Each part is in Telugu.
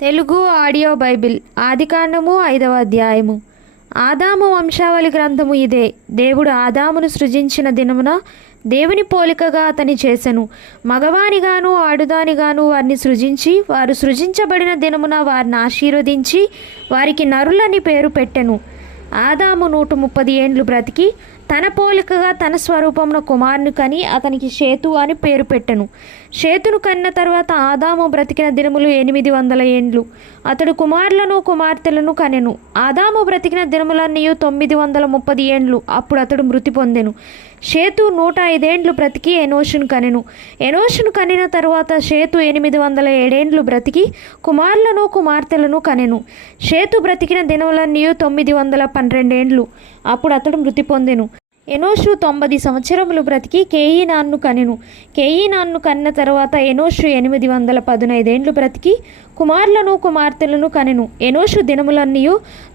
తెలుగు ఆడియో బైబిల్ ఆదికాండము ఐదవ అధ్యాయము. ఆదాము వంశావళి గ్రంథము ఇదే. దేవుడు ఆదామును సృజించిన దినమున దేవుని పోలికగా అతని చేసెను. మగవానిగాను ఆడుదానిగాను వారిని సృజించి వారు సృజించబడిన దినమున వారిని ఆశీర్వదించి వారికి నరులని పేరు పెట్టెను. ఆదాము నూట ముప్పది ఏండ్లు బ్రతికి తన పోలికగా తన స్వరూపమున కుమారుని కని అతనికి షేతు అని పేరు పెట్టెను. షేతును కన్న తర్వాత ఆదాము బ్రతికిన దినములు ఎనిమిది వందల ఏండ్లు. అతడు కుమారులను కుమార్తెలను కనెను. ఆదాము బ్రతికిన దినములన్నీ తొమ్మిది వందల ముప్పది ఏండ్లు. అప్పుడు అతడు మృతి పొందెను. షేతు నూట ఐదేండ్లు బ్రతికి ఎనోషును కనెను. ఎనోషును కనిన తర్వాత షేతు ఎనిమిది వందల ఏడేండ్లు బ్రతికి కుమారులను కుమార్తెలను కనెను. షేతు బ్రతికిన దినములన్నీ తొమ్మిది వందల పన్నెండేండ్లు. అప్పుడు అతడు మృతి పొందెను. ఎనోషు తొంభై సంవత్సరములు బ్రతికి కేయి నాన్ను కనెను. కేయి నాన్ను కన్న తర్వాత ఎనోషు ఎనిమిది వందల పదునైదేండ్లు బ్రతికి కుమారులను కుమార్తెలను కనెను. ఎనోషు దినములన్నీ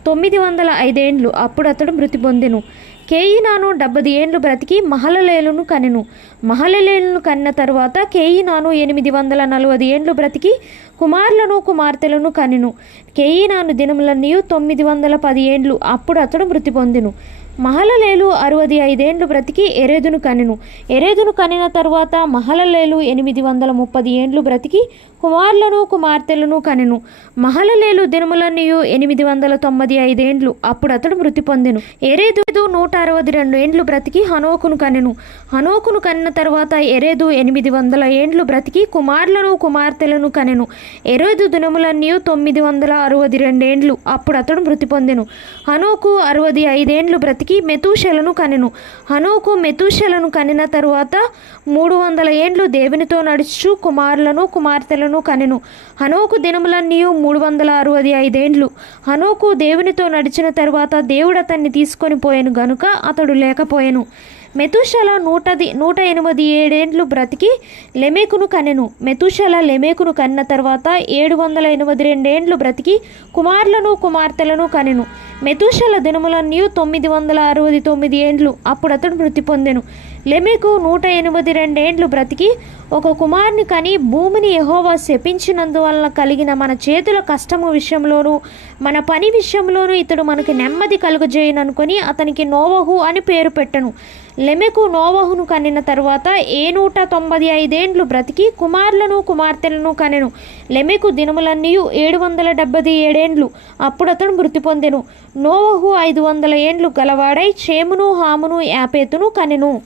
తొమ్మిది వందల ఐదేండ్లు. అప్పుడు అతడు మృతి పొందెను. కేయినాను డెబ్బది ఏండ్లు బ్రతికి మహలలేలును కనెను. మహలలేలును కన్న తరువాత కేయినాను ఎనిమిది వందల నలభై ఏండ్లు బ్రతికి కుమారులను కుమార్తెలను కనెను. కేయినాను దినములన్నీ తొమ్మిది వందల పది ఏండ్లు. అప్పుడు అతడు మృతి పొందెను. మహలలేలు అరవది ఐదేండ్లు బ్రతికి ఎరేదును కనెను. ఎరేదును కనిన తరువాత మహలలేలు ఎనిమిది వందల ముప్పది ఏండ్లు బ్రతికి కుమారులను కుమార్తెలను కనెను. మహలలేలు దినములన్నయు ఎనిమిది వందల తొమ్మిది ఐదేండ్లు. అప్పుడు అతడు మృతి పొందెను. ఎరేదు నూట అరవది రెండు ఏండ్లు బ్రతికి హనోకును కనెను. హనోకును కన్న తర్వాత ఎరేదు ఎనిమిది వందల ఏండ్లు బ్రతికి కుమారులను కుమార్తెలను కనెను. ఎరేదు దినములన్నీ తొమ్మిది వందల అరవై రెండేండ్లు అప్పుడు అతడు మృతి పొందెను. హనోకు అరవది ఐదేండ్లు బ్రతికి మెతూషలను కనెను. హనోకు మెతూషలను కనిన తరువాత మూడు వందల ఏండ్లు దేవునితో నడుచు కుమారులను కుమార్తెలను కనెను. హనోకు దినములన్నీ మూడు వందల అరవై ఐదేండ్లు. హనోకు దేవునితో నడిచిన తరువాత దేవుడు అతన్ని తీసుకొని పోయాను గనుక అతడు లేకపోయాను. మెతుషల నూటది నూట ఎనిమిది ఏడేండ్లు బ్రతికి లెమేకును కనెను. మెతుషల లెమేకును కన్న తర్వాత ఏడు వందల ఎనిమిది రెండేండ్లు బ్రతికి కుమారులను కుమార్తెలను కనెను. మెతుషల దినములన్నీ తొమ్మిది వందల అరవై తొమ్మిది ఏండ్లు. అప్పుడు అతడు మృతి పొందెను. లెమెకు నూట ఎనిమిది రెండేండ్లు బ్రతికి ఒక కుమారుని కని భూమిని యహోవా శపించినందువలన కలిగిన మన చేతుల కష్టము విషయంలోనూ మన పని విషయంలోనూ ఇతడు మనకి నెమ్మది కలుగజేయననుకొని అతనికి నోవహు అని పేరు పెట్టను. లెమెకు నోవహును కనిన తరువాత ఏ నూట తొంభై ఐదేండ్లు బ్రతికి కుమారులను కుమార్తెలను కనెను. లెమెకు దినములన్నీ ఏడు వందల డెబ్బై ఏడేండ్లు. అప్పుడు అతడు మృతి పొందెను. నోవహు ఐదు వందల ఏండ్లు గలవాడై చేమును హామును యాపేతును కనెను.